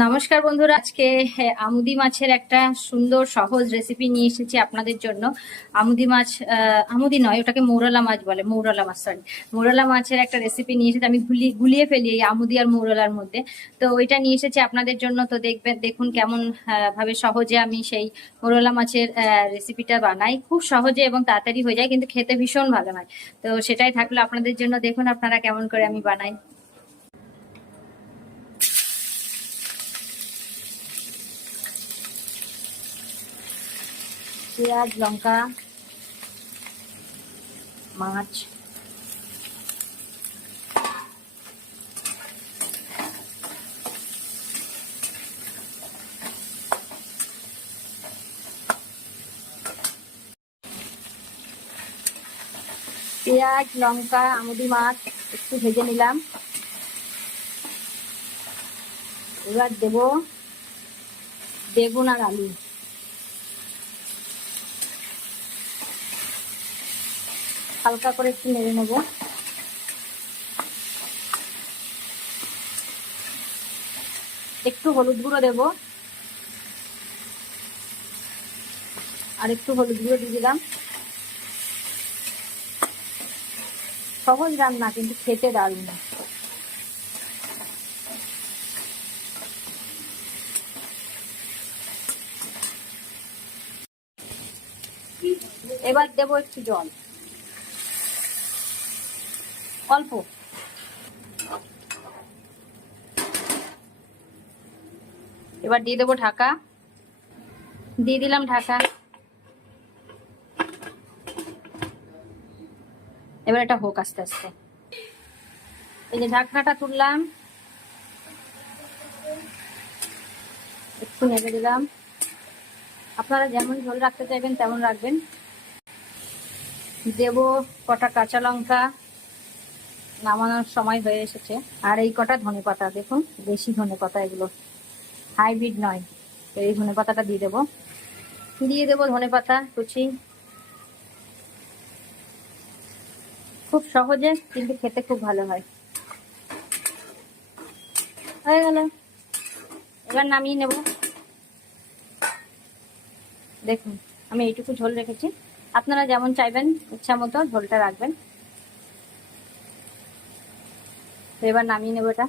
নমস্কার বন্ধুরা, আজকে আমুদি মাছের একটা সুন্দর সহজ রেসিপি নিয়ে এসেছি আপনাদের জন্য। আমুদি মাছ আমুদি নয়, ওটাকে মৌরলা মাছ বলে, মৌরলা মাছ সরি মৌরলা মাছের একটা রেসিপি নিয়ে এসেছি, আমি গুলি, গুলিয়ে ফেলি এই আমুদি আর মৌরলার মধ্যে। তো ওইটা নিয়ে এসেছি আপনাদের জন্য, তো দেখবেন, দেখুন কেমন ভাবে সহজে আমি সেই মৌরলা মাছের রেসিপিটা বানাই। খুব সহজে এবং তাড়াতাড়ি হয়ে যায়, কিন্তু খেতে ভীষণ ভালো হয়। তো সেটাই থাকল আপনাদের জন্য, দেখুন আপনারা কেমন করে আমি বানাই। পেঁয়াজ, লঙ্কা, মাছ। পেঁয়াজ, লঙ্কা, আমুদি মাছ একটু ভেজে নিলাম। এবার দেব বেগুন আর আলু। হালকা করে একটু নেড়ে নেব। একটু হলুদ গুঁড়ো দেব। আর একটু হলুদ গুঁড়ো দিয়ে দিলাম। সহজ রান্না, কিন্তু খেতে দারুণ। এবার দেবো একটু জল। অল্প। এবার দিয়ে দেবো ঢাকা। দিয়ে দিলাম ঢাকা। এবার এটা হোক আস্তে আস্তে। এই যে ঢাকনাটা তুললাম। একটু নেড়ে দিলাম। আপনারা যেমন ঝোল রাখতে চাইবেন তেমন রাখবেন। দেব কটা কাঁচা লঙ্কা। নামানোর সময় হয়ে এসেছে। আর এই কটা ধনে পাতা, দেখুন, দেশি ধনে পাতা এগুলো। হাইব্রিড নয়, তো এই ধনে পাতাটা দিয়ে দেবো। দিয়ে দেবো ধনে পাতা, কুচি। খুব সহজে, কিন্তু খেতে খুব ভালো হয়। হয়ে গেল। এবার নামিয়ে নেব। দেখুন, আমি এইটুকু ঝোল রেখেছি। আপনারা যেমন চাইবেন, ইচ্ছা মতো ঝোলটা রাখবেন। এবার নামিয়ে নেব এটা।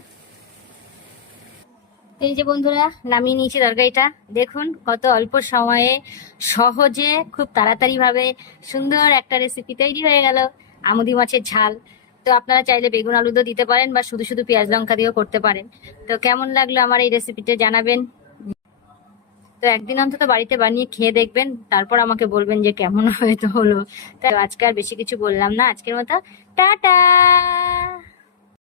এই যে বন্ধুরা, নামিয়ে নিয়েছি তরকারিটা। দেখুন কত অল্প সময়ে সহজে, খুব তাড়াতাড়ি ভাবে সুন্দর একটা রেসিপি তৈরি হয়ে গেল। আমুদি মাছের ঝাল। তো আপনারা চাইলে বেগুন আলু দিতে দিতে পারেন বা শুধু শুধু পেঁয়াজ লঙ্কা দিয়েও করতে পারেন। তো কেমন লাগল আমার এই রেসিপিটা জানাবেন। তো একদিন অন্তত বাড়িতে বানিয়ে খেয়ে দেখবেন, তারপর আমাকে বলবেন যে কেমন হয়তো হলো। তো আজকে আর বেশি কিছু বললাম না। আজকের মতো, টাটা!